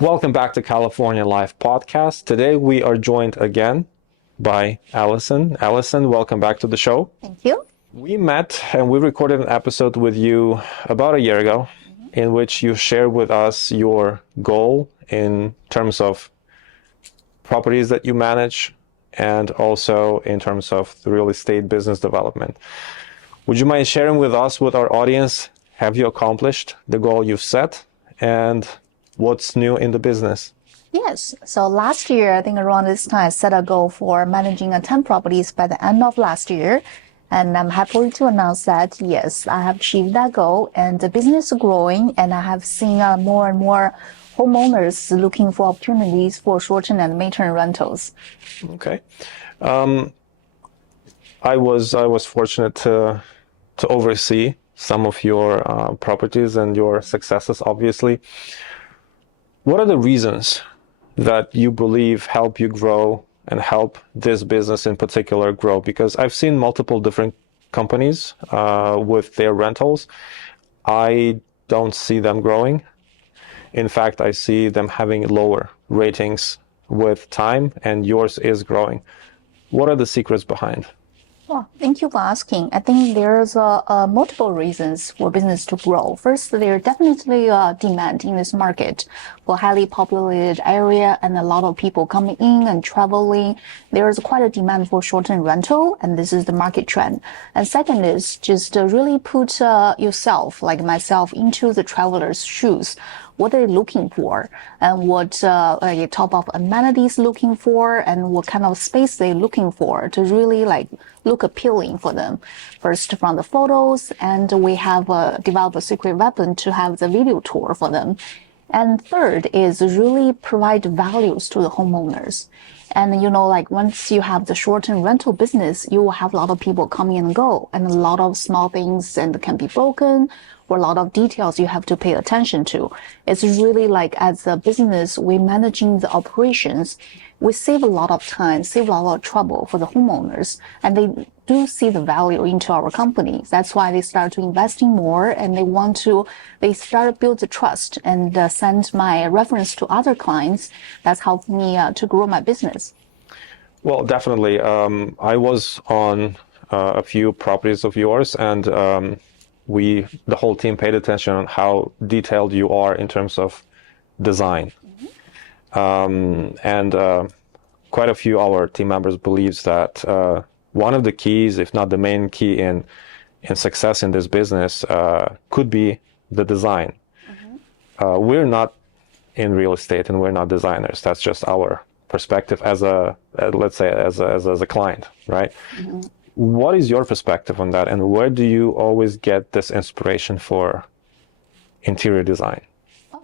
Welcome back to California Live Podcast. Today we are joined again by Allison. Allison, welcome back to the show. Thank you. We met and we recorded an episode with you about a year ago in which you shared with us your goal in terms of properties that you manage and also in terms of the real estate business development. Would you mind sharing with us, with our audience, have you accomplished the goal you've set and what's new in the business? Yes. So last year, I think around this time, I set a goal for managing 10 properties by the end of last year. And I'm happy to announce that, yes, I have achieved that goal and the business is growing. And I have seen more and more homeowners looking for opportunities for short-term and mid-term rentals. Okay. I was fortunate to oversee some of your properties and your successes, obviously. What are the reasons that you believe help you grow and help this business in particular grow? Because I've seen multiple different companies with their rentals. I don't see them growing. In fact, I see them having lower ratings with time, and yours is growing. What are the secrets behind? Well, thank you for asking. I think there's multiple reasons for business to grow. First, there's definitely a demand in this market for highly populated area and a lot of people coming in and traveling. There's quite a demand for short-term rental, and this is the market trend. And second is just really put yourself, like myself, into the traveler's shoes. What are they looking for, and what type of amenities looking for, and what kind of space they're looking for to really look appealing for them. First, from the photos, and we have developed a secret weapon to have the video tour for them. And third is really provide values to the homeowners. And once you have the short-term rental business, you will have a lot of people coming and go, and a lot of small things and can be broken, or a lot of details you have to pay attention to. It's really as a business, we're managing the operations. We save a lot of time, save a lot of trouble for the homeowners, and they do see the value into our company. That's why they start to investing more, and they start to build the trust and send my reference to other clients. That's helped me to grow my business. Well, definitely. I was on a few properties of yours, and the whole team paid attention on how detailed you are in terms of design. And quite a few of our team members believes that one of the keys, if not the main key in success in this business, could be the design. We're not in real estate and we're not designers. That's just our perspective as let's say as a client, right? What is your perspective on that, and where do you always get this inspiration for interior design?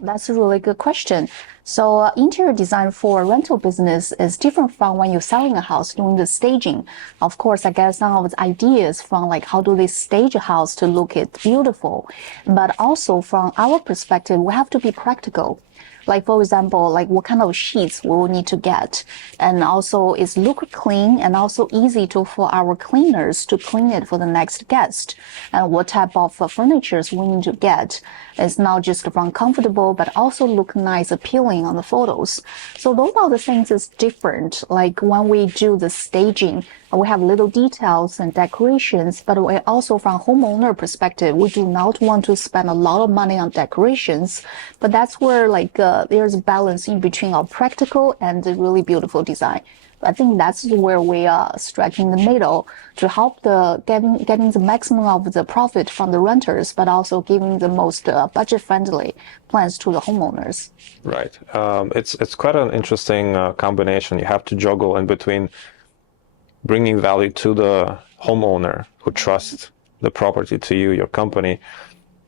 That's a really good question. So interior design for rental business is different from when you're selling a house, doing the staging. Of course, I get some of the ideas from how do they stage a house to look it beautiful. But also from our perspective, we have to be practical. For example, what kind of sheets we will need to get. And also it's look clean and also easy for our cleaners to clean it for the next guest. And what type of furnitures we need to get. It's not just from comfortable, but also look nice, appealing on the photos. So those are the things that's different. When we do the staging, we have little details and decorations, but we also from homeowner perspective, we do not want to spend a lot of money on decorations. But that's where there's a balance in between our practical and the really beautiful design. I think that's where we are striking the middle to help getting the maximum of the profit from the renters, but also giving the most budget-friendly plans to the homeowners. Right. It's quite an interesting combination. You have to juggle in between bringing value to the homeowner who trusts the property to you, your company,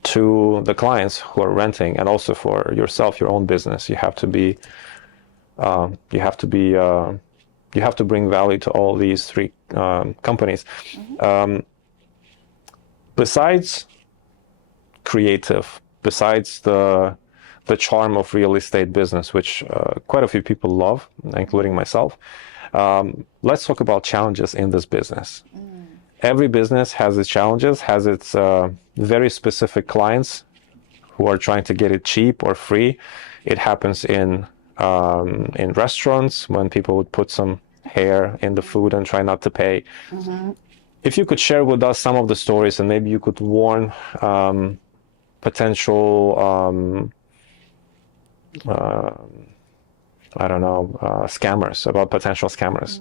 to the clients who are renting, and also for yourself, your own business. You have to bring value to all these three companies. Besides creative, besides the charm of real estate business, which quite a few people love, including myself, let's talk about challenges in this business. Every business has its challenges, has its very specific clients who are trying to get it cheap or free. It happens in restaurants when people would put some hair in the food and try not to pay. If you could share with us some of the stories, and maybe you could warn potential, I don't know, scammers, about potential scammers.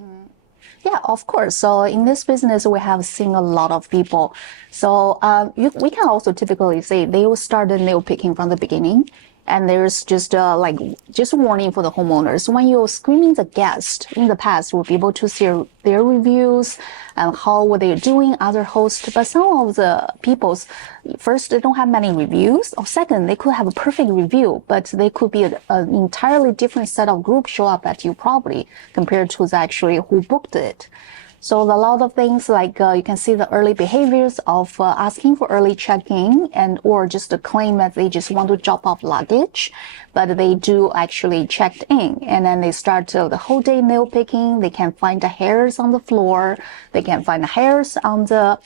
Yeah, of course. So in this business, we have seen a lot of people. So we can also typically say they will start the nail picking from the beginning. And there's just just a warning for the homeowners. When you're screening the guest in the past, we'll be able to see their reviews and how were they doing, other hosts. But some of the people's, first, they don't have many reviews. Or second, they could have a perfect review, but they could be an entirely different set of group show up at your property compared to actually who booked it. So a lot of things like you can see the early behaviors of asking for early check-in and or just a claim that they just want to drop off luggage, but they do actually checked in, and then they start the whole day nail picking. They can find the hairs on the floor, they can find the hairs on the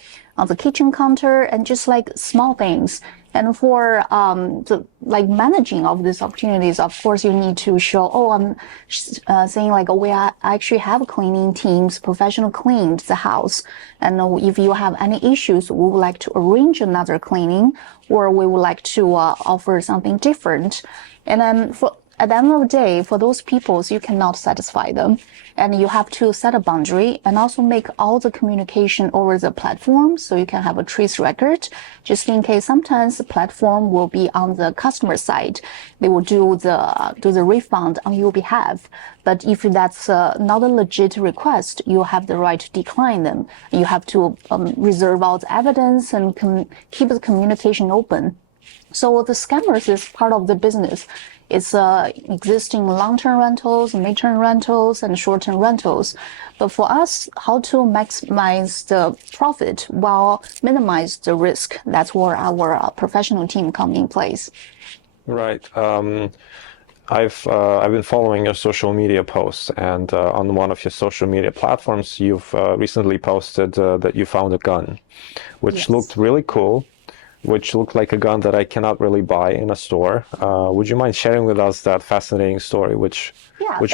kitchen counter, and just like small things. And for the managing of these opportunities, of course, you need to show, I'm saying like, we actually have cleaning teams, professional cleaned the house. And if you have any issues, we would like to arrange another cleaning, or we would like to offer something different. And then at the end of the day, for those people, you cannot satisfy them. And you have to set a boundary and also make all the communication over the platform so you can have a trace record, just in case sometimes the platform will be on the customer side. They will do the refund on your behalf. But if that's not a legit request, you have the right to decline them. You have to reserve all the evidence and keep the communication open. So the scammers is part of the business. It's existing long-term rentals, mid-term rentals, and short-term rentals. But for us, how to maximize the profit while minimize the risk, that's where our professional team come in place. Right. I've been following your social media posts, and on one of your social media platforms, you've recently posted that you found a gun, which looked really cool, which looked like a gun that I cannot really buy in a store. Would you mind sharing with us that fascinating story, which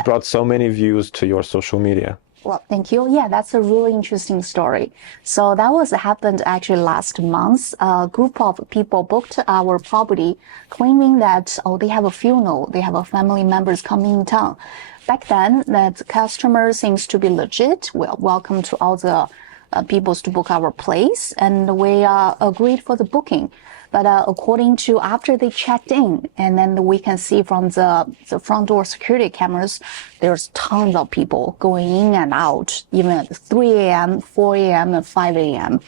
brought so many views to your social media? Well, thank you. Yeah, that's a really interesting story. So that happened actually last month. A group of people booked our property claiming that, they have a funeral, they have a family members coming in town. Back then, that customer seems to be legit. We're welcome to all the people to book our place, and we agreed for the booking. But according to after they checked in, and then we can see from the front door security cameras, there's tons of people going in and out, even at 3 a.m., 4 a.m., and 5 a.m.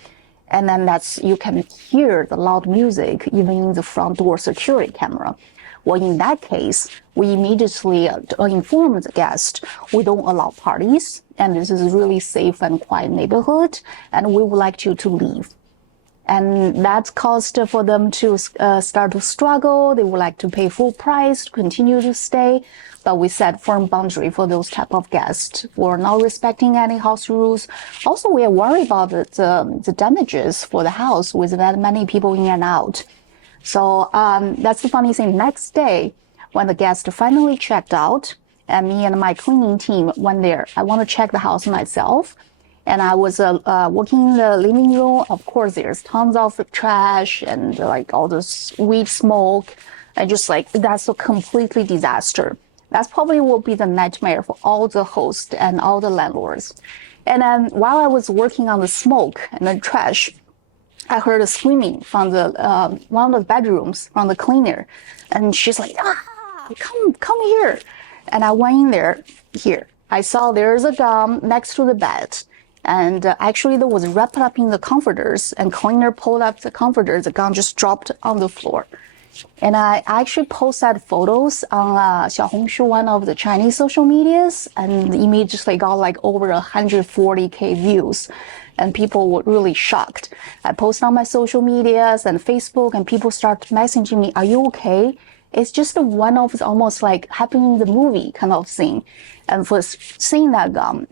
And then you can hear the loud music even in the front door security camera. Well, in that case, we immediately informed the guest, we don't allow parties, and this is a really safe and quiet neighborhood, and we would like you to leave. And that caused for them to start to struggle. They would like to pay full price to continue to stay. But we set firm boundary for those type of guests for not respecting any house rules. Also, we are worried about the damages for the house with that many people in and out. So that's the funny thing. Next day, when the guest finally checked out, and me and my cleaning team went there, I want to check the house myself. And I was working in the living room. Of course, there's tons of trash and like all this weed smoke. And just like, that's a completely disaster. That's probably will be the nightmare for all the hosts and all the landlords. And then while I was working on the smoke and the trash, I heard a screaming from the one of the bedrooms from the cleaner. And she's like, come here. And I went in there, here. I saw there's a gun next to the bed. And actually, there was wrapped up in the comforters, and cleaner pulled up the comforters. The gun just dropped on the floor. And I actually posted photos on Xiaohongshu, one of the Chinese social medias, and immediately got like over 140K views. And people were really shocked. I post on my social medias and Facebook, and people start messaging me, are you okay? It's just one of almost like happening in the movie kind of thing. And for seeing that gun,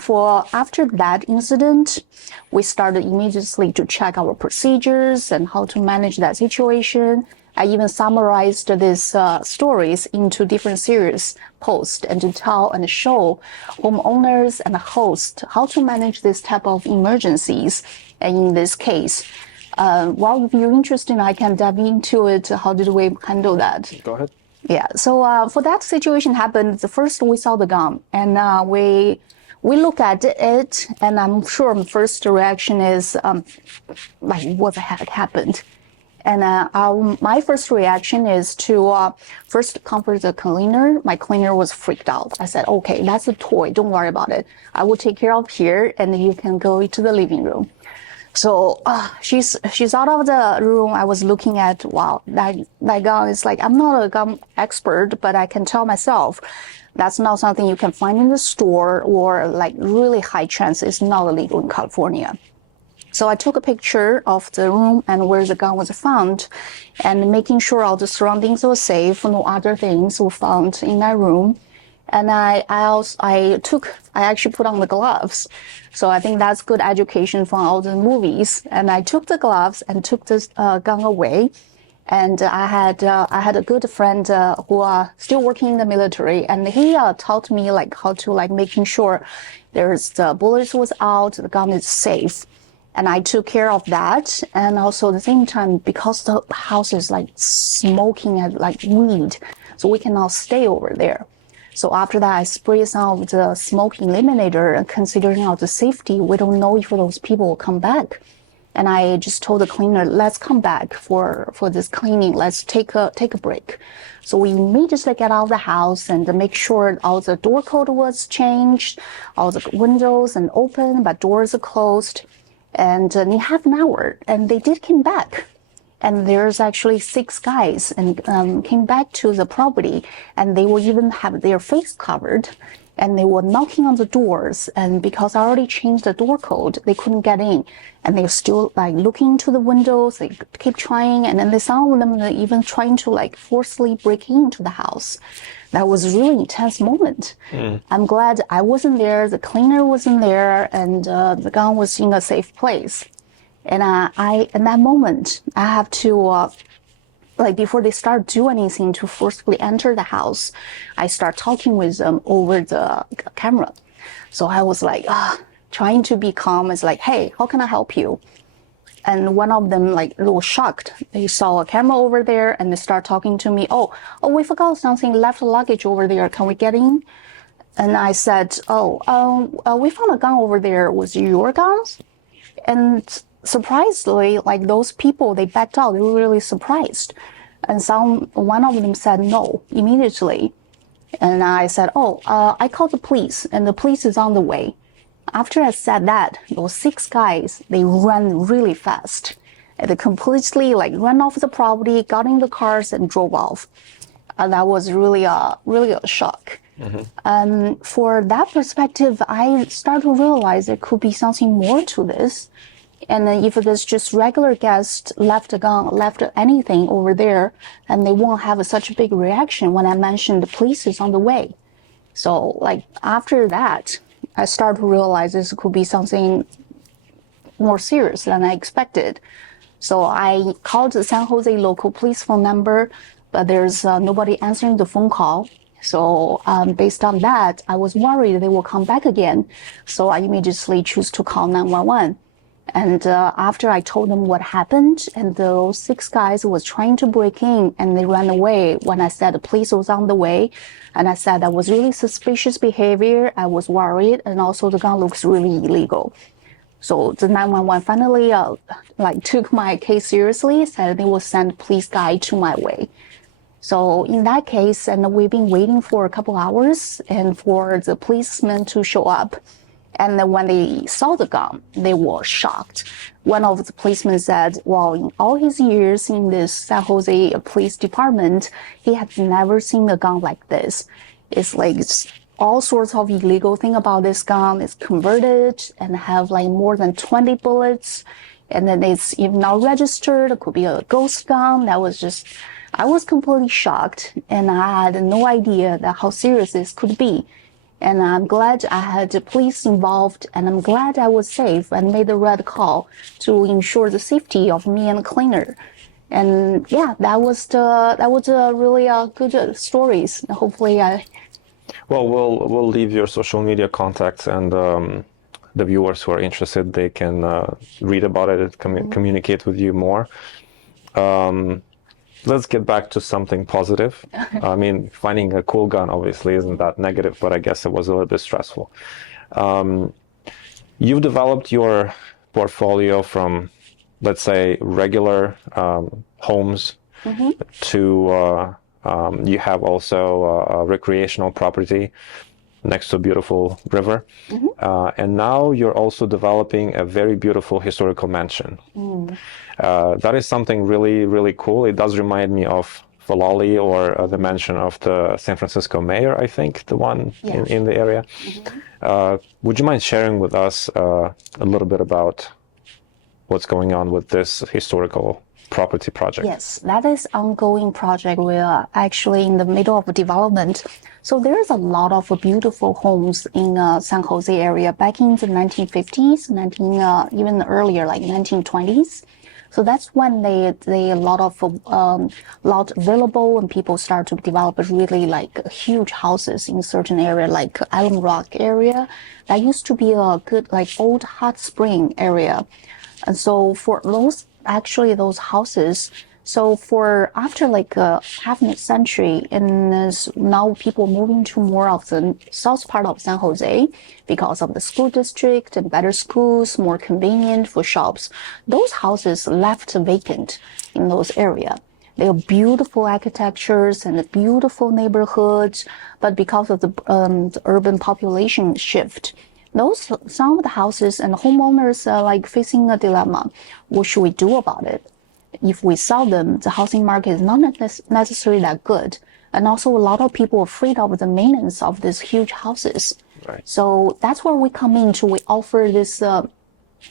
for after that incident, we started immediately to check our procedures and how to manage that situation. I even summarized these stories into different series posts and to tell and show homeowners and hosts how to manage this type of emergencies. And in this case, well, if you're interested, I can dive into it. How did we handle that? Go ahead. Yeah. So for that situation happened, the first we saw the gun, and we look at it, and I'm sure the first reaction is like, what the heck happened? And my first reaction is to first comfort the cleaner. My cleaner was freaked out. I said, okay, that's a toy. Don't worry about it. I will take care of here, and you can go to the living room. So she's out of the room. I was looking at, wow, that gun is like, I'm not a gun expert, but I can tell myself that's not something you can find in the store, or like really high chance it's not illegal in California. So I took a picture of the room and where the gun was found, and making sure all the surroundings were safe, no other things were found in that room. And I actually put on the gloves. So I think that's good education from all the movies. And I took the gloves and took this gun away. And I had a good friend who still working in the military, and he taught me like how to like making sure there's the bullets was out, the gun is safe. And I took care of that. And also at the same time, because the house is like smoking and like weed, so we cannot stay over there. So after that, I sprayed some of the smoke eliminator, and considering all the safety, we don't know if those people will come back. And I just told the cleaner, let's come back for this cleaning. Let's take a break. So we immediately get out of the house and make sure all the door code was changed, all the windows and open, but doors are closed. And in half an hour, and they did come back. And there's actually 6 guys and came back to the property, and they will even have their face covered, and they were knocking on the doors. And because I already changed the door code, they couldn't get in, and they're still like looking into the windows. They keep trying, and then some of them even trying to like forcefully break into the house. That was a really intense moment. I'm glad I wasn't there, the cleaner wasn't there, and the gun was in a safe place. And in that moment, I have to, like before they start do anything to forcefully enter the house, I start talking with them over the camera. So I was like, trying to be calm. It's like, hey, how can I help you? And one of them like a little shocked. They saw a camera over there, and they start talking to me. Oh, we forgot something, left luggage over there. Can we get in? And I said, we found a gun over there. Was it your guns? And surprisingly, like those people, they backed out. They were really surprised. And one of them said no immediately. And I said, I called the police, and the police is on the way. After I said that, those 6 guys, they ran really fast. And they completely like ran off the property, got in the cars, and drove off. That was really a shock. For that perspective, I started to realize there could be something more to this. And then if there's just regular guests left a gun, left anything over there, and they won't have such a big reaction when I mentioned the police is on the way. So like after that, I started to realize this could be something more serious than I expected. So I called the San Jose local police phone number, but there's nobody answering the phone call. So based on that, I was worried they will come back again. So I immediately choose to call 911. And after I told them what happened, and those 6 guys was trying to break in, and they ran away when I said the police was on the way. And I said that was really suspicious behavior. I was worried, and also the gun looks really illegal. So the 911 finally took my case seriously, said they will send a police guy to my way. So in that case, and we've been waiting for a couple hours and for the policemen to show up. And then when they saw the gun, they were shocked. One of the policemen said, well, in all his years in this San Jose police department, he had never seen a gun like this. It's like all sorts of illegal thing about this gun. It's converted and have like more than 20 bullets. And then it's even not registered. It could be a ghost gun. I was completely shocked, and I had no idea that how serious this could be. And I'm glad I had the police involved, and I'm glad I was safe and made the right call to ensure the safety of me and the cleaner. And yeah, that was a really good stories. Hopefully, Well, we'll leave your social media contacts, and the viewers who are interested, they can read about it and communicate with you more. Let's get back to something positive. I mean, finding a cool gun obviously isn't that negative, but I guess it was a little bit stressful. You've developed your portfolio from, let's say, regular homes to you have also a recreational property next to a beautiful river. And now you're also developing a very beautiful historical mansion. That is something really, really cool. It does remind me of Falali, or the mansion of the San Francisco mayor, I think, the one in the area. Would you mind sharing with us a little bit about what's going on with this historical property project? yes, that is ongoing project. We are actually in the middle of development. So there's a lot of beautiful homes in San Jose area back in the 1950s, even earlier, like 1920s. So that's when they a lot of lot available, and people start to develop really like huge houses in certain area, like Island Rock area. That used to be a good like old hot spring area. And so for those houses, so for after like half a century, and now people moving to more of the south part of San Jose because of the school district and better schools, more convenient for shops. Those houses left vacant in those areas. They are beautiful architectures and beautiful neighborhoods, but because of the urban population shift, some of the houses and homeowners are like facing a dilemma. What should we do about it? If we sell them, the housing market is not necessarily that good. And also a lot of people are afraid of the maintenance of these huge houses. Right. So that's where we come into. We offer this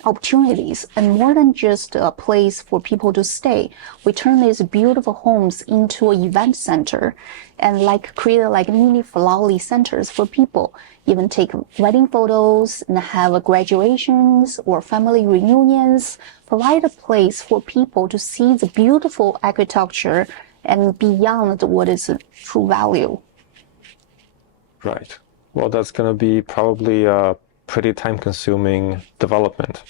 opportunities, and more than just a place for people to stay, we turn these beautiful homes into an event center and like create like mini Falali centers for people, even take wedding photos and have graduations or family reunions, provide a place for people to see the beautiful architecture and beyond what is true value. Right. Well, that's going to be probably a pretty time-consuming development.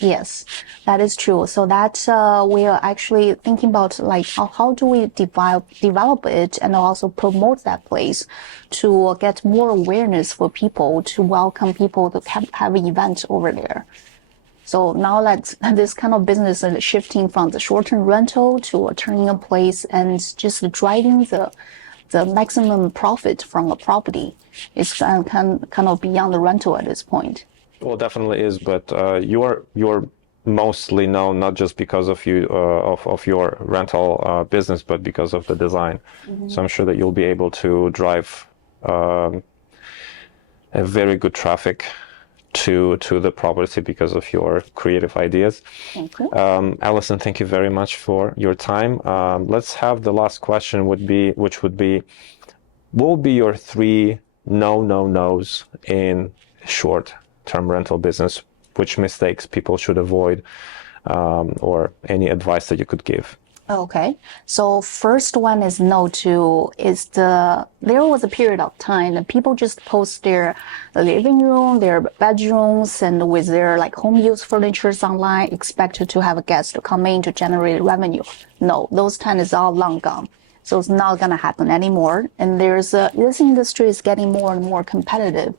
Yes, that is true. So that we are actually thinking about like how do we develop it and also promote that place to get more awareness for people, to welcome people to have an event over there. So now that this kind of business is shifting from the short-term rental to turning a place and just driving the maximum profit from a property, is kind of beyond the rental at this point. Well, definitely is, but you're mostly known not just because of of your rental business, but because of the design. So I'm sure that you'll be able to drive a very good traffic to the property because of your creative ideas. Thank you. Allison, thank you very much for your time. Let's have the last question which would be, what would be your 3 no's in short-term rental business? Which mistakes people should avoid, or any advice that you could give? Okay, so first one is there was a period of time that people just post their living room, their bedrooms, and with their like home use furnitures online, expected to have a guest to come in to generate revenue. No, those time is all long gone. So it's not gonna happen anymore. And this industry is getting more and more competitive.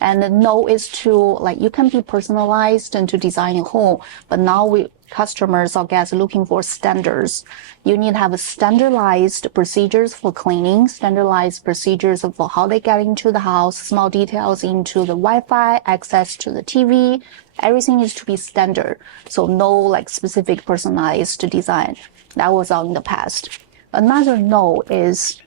And the no is to like you can be personalized and to design a home, but now customers or guests looking for standards. You need to have a standardized procedures for cleaning, standardized procedures for how they get into the house, small details into the Wi-Fi, access to the TV. Everything needs to be standard. So no like specific personalized design. That was all in the past. Another no is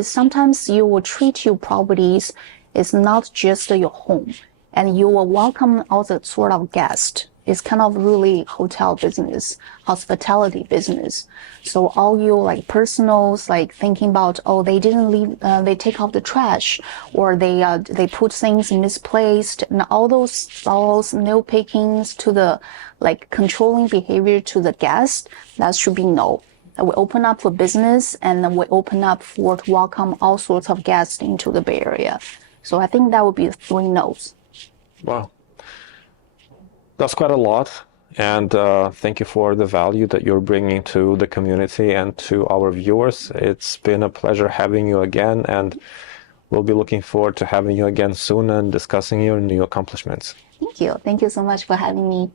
sometimes you will treat your properties is not just your home, and you will welcome all the sort of guests. is kind of really hotel business, hospitality business. So all your like personals, like thinking about, oh, they didn't leave, they take out the trash, or they put things misplaced, and all those nail pickings to the like controlling behavior to the guest, that should be no. We open up for business, and then we open up for to welcome all sorts of guests into the Bay Area. So I think that would be 3 no's. Wow. That's quite a lot. And thank you for the value that you're bringing to the community and to our viewers. It's been a pleasure having you again, and we'll be looking forward to having you again soon and discussing your new accomplishments. Thank you. Thank you so much for having me.